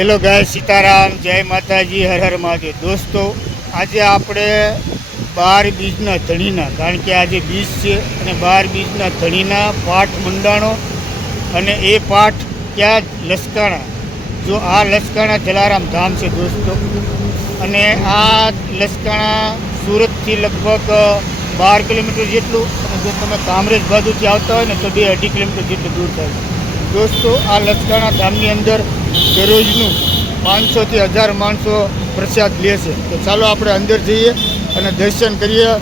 Hello ગાય સીતારામ, જય માતાજી, હર હર મહાદેવ. દોસ્તો, આજે આપણે બાર બીજના ધણીના, કારણ કે આજે બીજ છે અને બાર બીજના ધણીના પાઠ મંડાણો અને એ પાઠ ક્યાં લસકાણા. જો આ લસકાણા જલારામ ધામ છે દોસ્તો. અને આ લસકાણા સુરતથી લગભગ બાર કિલોમીટર જેટલું. અને જો તમે કામરેજ બાજુથી આવતા હોય ને તો બે અઢી કિલોમીટર જેટલું દૂર થાય દોસ્તો, આ લચકાણા ધામની અંદર દરરોજનું પાંચસોથી હજાર માણસો પ્રસાદ લે છે. તો ચાલો આપણે અંદર જઈએ અને દર્શન કરીએ.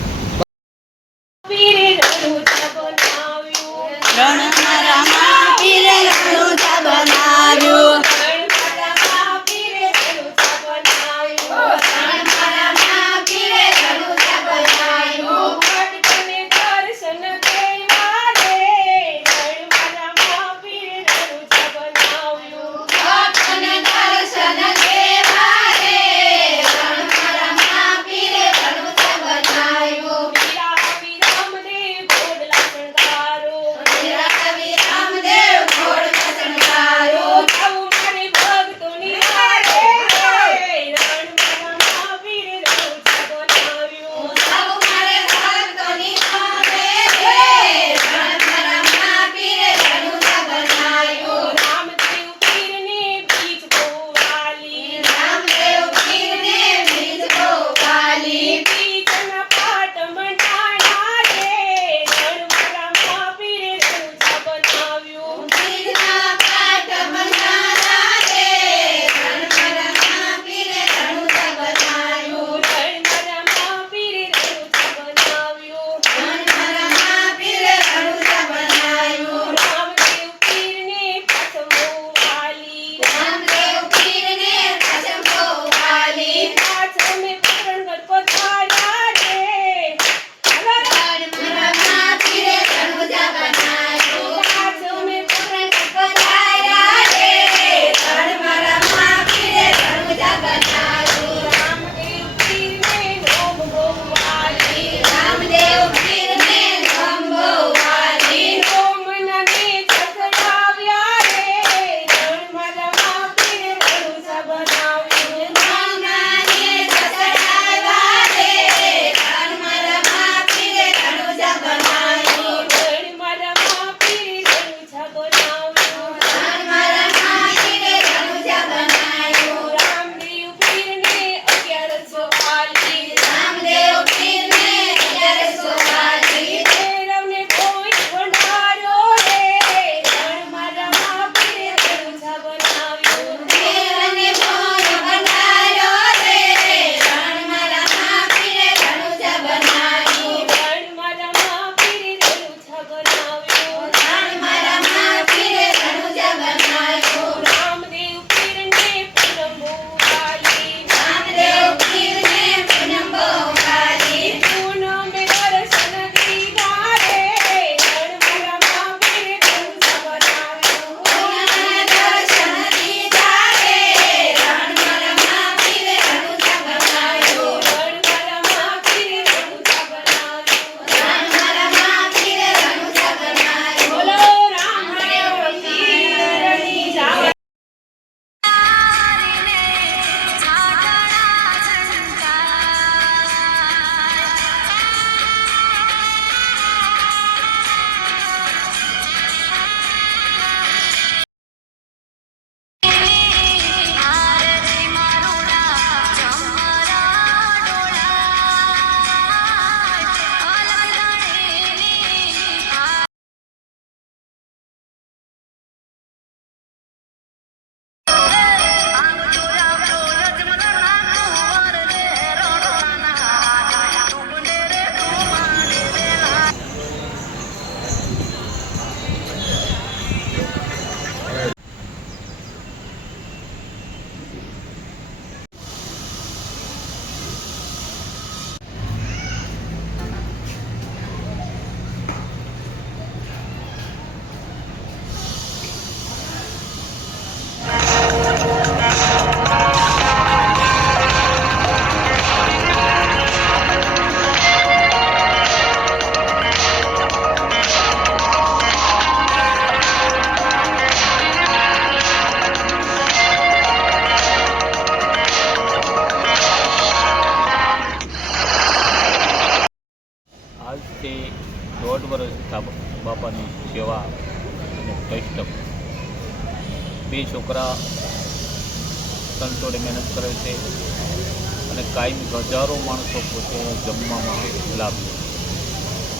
કાયમી હજારો માણસો પોતે જમવામાં લાભ લે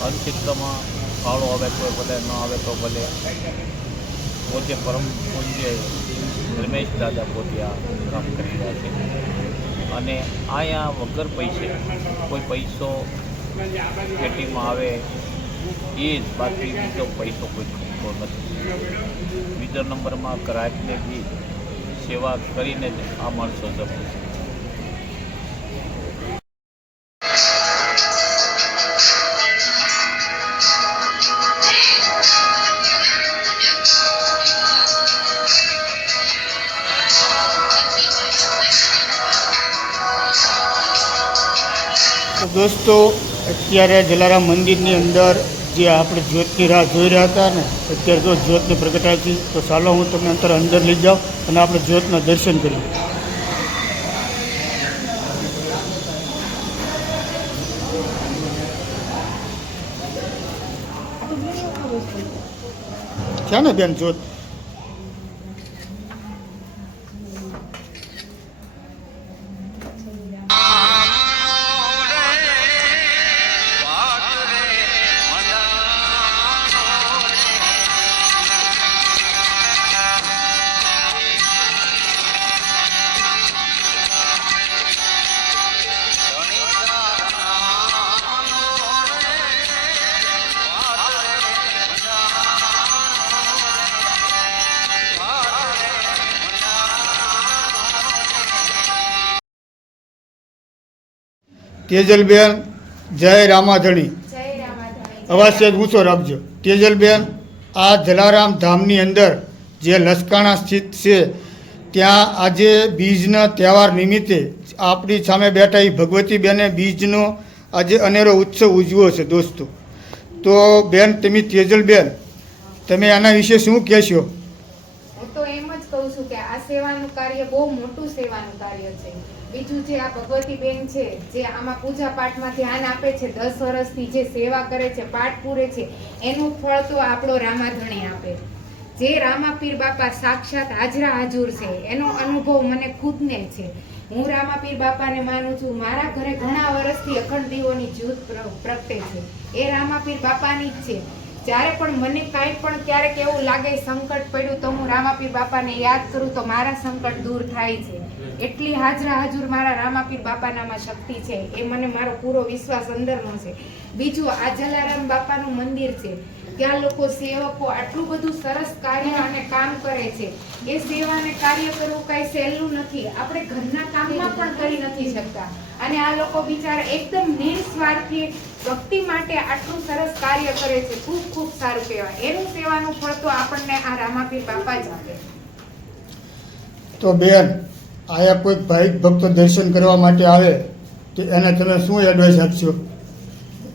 અંતચિત્રમાં ફાળો આવે તો ભલે, ન આવે તો ભલે. પોતે પરમ પૂજ્ય રમેશ દાદા પોતે આ કામ કરી રહ્યા છે. અને અહીંયા વગર પૈસે કોઈ પૈસો ખેતીમાં આવે એ જ બાકી બીજો પૈસો કોઈ ખર્ચતો નથી. બીજો નંબરમાં ગ્રાહકને બી સેવા કરીને જ આ માણસો જમે છે. દોસ્તો, અત્યારે જલારામ મંદિરની અંદર જે આપણે જ્યોતની રાહ જોઈ રહ્યા હતા ને, અત્યારે જો જ્યોતની પ્રગટાય છે. તો ચાલો હું તમને અંતર અંદર લઈ જાઉં અને આપણે જ્યોતના દર્શન કરીએ. છે ને બેન જ્યોત? તેજલબેન જય રામાધણી. અવાજ સેજ ઊંચો રાખજો. તેજલબેન આ જલારામ ધામની અંદર જે લસકાણા સ્થિત છે ત્યાં આજે બીજના તહેવાર નિમિત્તે આપણી સામે બેઠા એ ભગવતી બેને બીજનો આજે અનેરો ઉત્સવ ઉજવ્યો છે દોસ્તો. તો બેન તમે તેજલબેન તમે આના વિશે શું કહેશો? હું તો એમ જ કહું છું કે આ સેવાનું કાર્ય બહુ મોટું સેવાનું કાર્ય છે. બીજું જે આ ભગવતી બેન છે, જે આમાં પૂજા પાઠમાં ધ્યાન આપે છે, દસ વર્ષથી જે સેવા કરે છે, પાઠ પૂરે છે, એનું ફળ તો આપણો રામાધણી આપે. જે રામાપીર બાપા સાક્ષાત હાજરા હાજુર છે, એનો અનુભવ મને ખુદને છે. હું રામાપીર બાપાને માનું છું, મારા ઘરે ઘણા વર્ષથી અખંડ દીવોની જ્યોત પ્રગટે છે. એ રામાપીર બાપાની જ છે. જ્યારે પણ મને કાંઈ પણ ક્યારેક એવું લાગે સંકટ પડ્યું તો હું રામાપીર બાપાને યાદ કરું તો મારા સંકટ દૂર થાય છે. એટલી હાજરા હાજુર મારા રામાપીર બાપાનામાં શક્તિ છે, એ મને મારો પૂરો વિશ્વાસ અંદરનો છે. બીજું, આ જલારામ બાપાનું મંદિર છે. ત્યાં લોકો સેવકો આટલું બધું સરસ કાર્ય અને કામ કરે છે. એ સેવા કાર્ય કરવું કાંઈ સહેલું નથી. આપણે ઘરના કામમાં પણ કરી નથી શકતા. અને આ લોકો બિચારા એકદમ નિસ્વાર્થી ભક્તિ માટે આટલું સરસ કાર્ય કરે છે. ખૂબ ખૂબ સારું કહેવાય. એનું સેવાનું ફળ તો આપણને આ રામાપીર બાપા જ આપે. તો બેન આયા કોઈ ભાઈ ભક્તો દર્શન કરવા માટે આવે, તો એને તમે શું એડવાઇસ આપશો?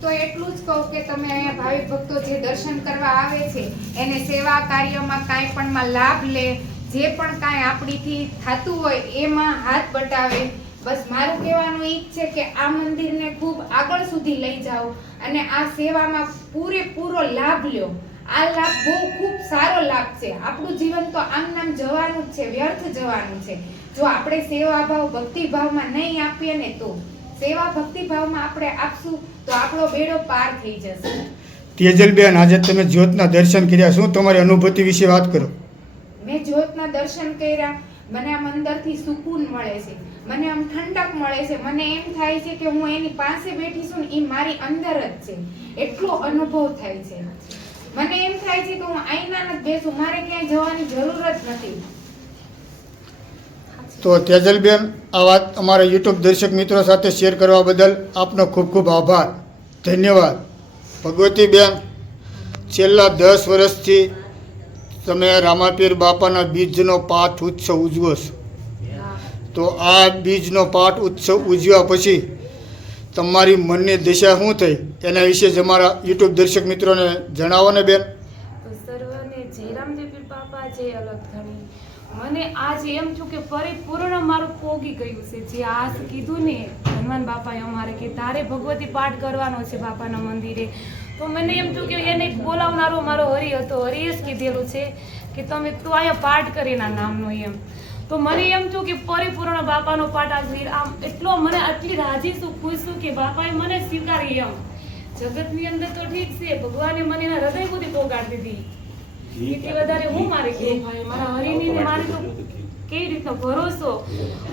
તો એટલું જ કહું કે તમે અહીંયા ભાવિક ભક્તો જે દર્શન કરવા આવે છે, એને સેવા કાર્યમાં કાંઈ પણ માં લાભ લે, જે પણ કાંઈ આપણીથી થતું હોય, એમાં હાથ બટાવે. બસ મારું કહેવાનું ઈચ્છ છે કે આ મંદિરને ખૂબ આગળ સુધી લઈ જાઓ અને આ સેવામાં પૂરેપૂરો લાભ લ્યો. આ લાભ બહુ ખૂબ સારો લાભ છે. આપણું જીવન તો આમ નામ જવાનું જ છે, વ્યર્થ જવાનું છે. જો આપણે સેવા ભાવ ભક્તિ ભાવમાં નહીં આપીએ ને તો સેવા ભક્તિ ભાવમાં આપણે આપશું તો આપણો બેડો પાર થઈ જશે. તેજલબેન આજે તમે જ્યોતના દર્શન કર્યા. શું તમારી અનુભૂતિ વિશે વાત કરો? મેં જ્યોતના દર્શન કર્યા. મને આમ અંદરથી સુકૂન મળે છે. મને આમ ઠંડક મળે છે. મને એમ થાય છે કે હું એની પાસે બેઠી છું ને એ મારી અંદર જ છે. એટલો અનુભવ થાય છે. મને એમ થાય છે કે હું આઈના જ બેસું. મારે ક્યાંય જવાની જરૂર જ નથી. તો તેજલબેન, આ વાત અમારા યુટ્યુબ દર્શક મિત્રો સાથે શેર કરવા બદલ આપનો ખૂબ ખૂબ આભાર. ધન્યવાદ. ભગવતીબેન, છેલ્લા દસ વર્ષથી તમે રામાપીર બાપાના બીજનો પાઠ ઉત્સવ ઉજવો છો. તો આ બીજનો પાઠ ઉત્સવ ઉજવ્યા પછી તમારી મનની દિશા શું થઈ? એના વિશે જ અમારા યુટ્યુબ દર્શક મિત્રોને જણાવો ને બેન તો સર્વને જય રામદેવ પીર બાપા જય અલગ ધણી મને આજ એમ થયું કે પરિપૂર્ણ મારું પોગી ગયું છે. જે આજ કીધું ને હનુમાન બાપાએ અમારે કે તારે ભગવતી પાઠ કરવાનો છે બાપાના મંદિરે. તો મને એમ થયું કે એને બોલાવનારો મારો હરિ હતો. હરિએ જ કીધેલું છે કે તમે તું અહીંયા પાઠ કરીના નામનો એમ. તો મને એમ થયું કે પરિપૂર્ણ બાપાનો પાઠ આજ આમ એટલો મને આટલી રાજી છું, ખુશ છું કે બાપાએ મને સ્વીકારી એમ. જગતની અંદર તો ઠીક છે, ભગવાને મને એના હૃદય બધી પોગાડી દીધી. એથી વધારે હું મારે કેવું ભાઈ મારા હરિની ને મારી તો કેવી રીતનો ભરોસો?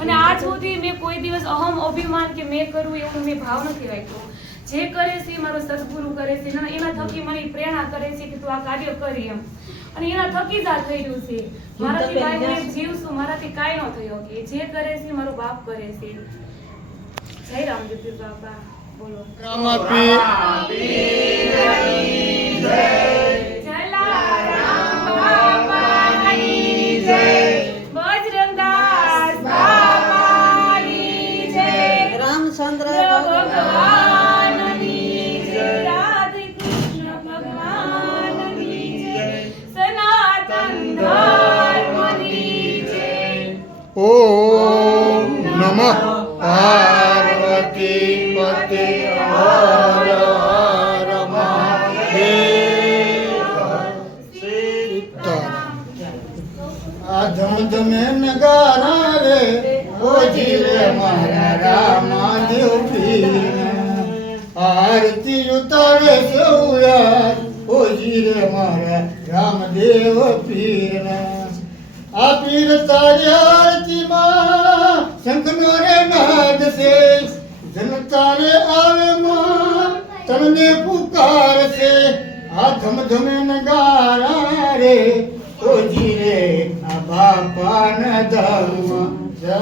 અને આજ સુધી મેં કોઈ દિવસ અહમ અભિમાન કે મેં કરવું એવું મેં ભાવ નથી રાખ્યો. જે કરે છે એ મારો સદગુરુ કરે છે. એના એના થકી મને પ્રેરણા કરે છે કે તું આ કાર્ય કરી એમ. અને એના થકી જ આ થઈ રહ્યું છે. મારાથી કાંઈ હું જીવશું મારાથી કાંઈ ન થયો કે જે કરે છે મારો બાપ કરે છે. જય રામદેવ બાપા. બોલો. રામાપી ધમે નગારા રે ઓજી રે મારા રામાદેવ પીર આરતી ઉતારે સૌ યાર ઓજી રે મારા રામદેવ પીર આ પીર તારી આરતીમાં શંખનો રે નાદ છે. જનતા રે આવે માં તમને પુકારશે આ ધમ ધમે નગારા રે ઓજી બાપાના ધામમાં જય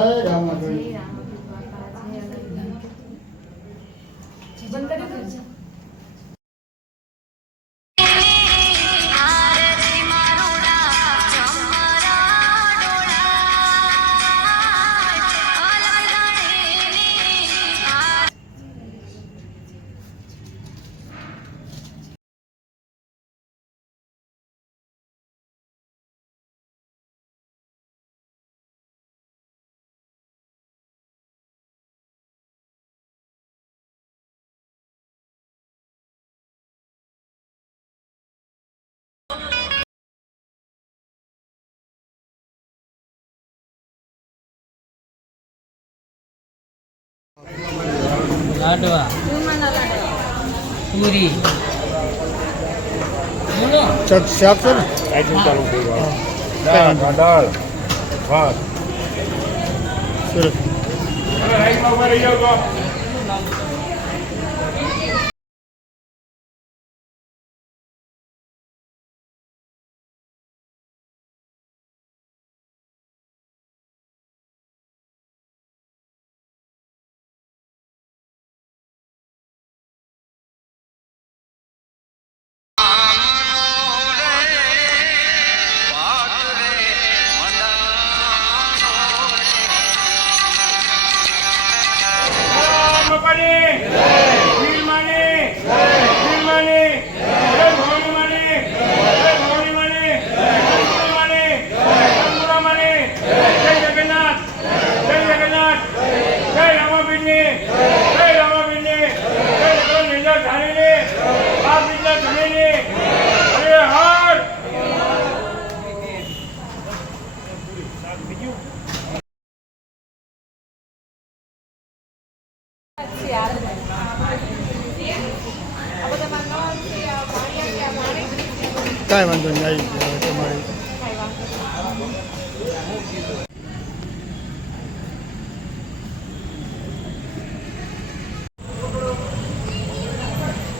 લાડવા. પૂરી. શાક છે ને? દાળ દાળ ભાત. સરસ.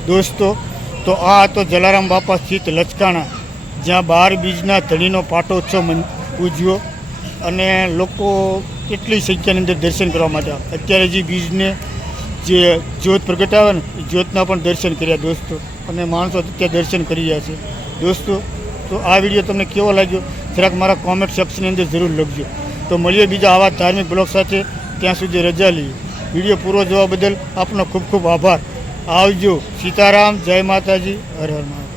દોસ્તો, તો આ હતો જલારામ બાપા સ્થિત લચકાણા, જ્યાં બાર બીજના ધણીનો પાટોત્સવ ઉજવ્યો અને લોકો કેટલી સંખ્યાની અંદર દર્શન કરવા માટે અત્યારે જે બીજને જે જ્યોત પ્રગટાવે ને જ્યોતના પણ દર્શન કર્યા દોસ્તો, અને માણસો અત્યારે દર્શન કરી રહ્યા છે. દોસ્તો, તો આ વીડિયો તમને કેવો લાગ્યો? જરાક મારા કોમેન્ટ સેક્શનની અંદર જરૂર લખજો. તો મળીએ બીજા આવા ધાર્મિક બ્લોગ સાથે, ત્યાં સુધી રજા લઈએ. વીડિયો પૂરો જોવા બદલ આપનો ખૂબ ખૂબ આભાર. આવજો. સીતારામ જય માતાજી. હર હર મહાદેવ.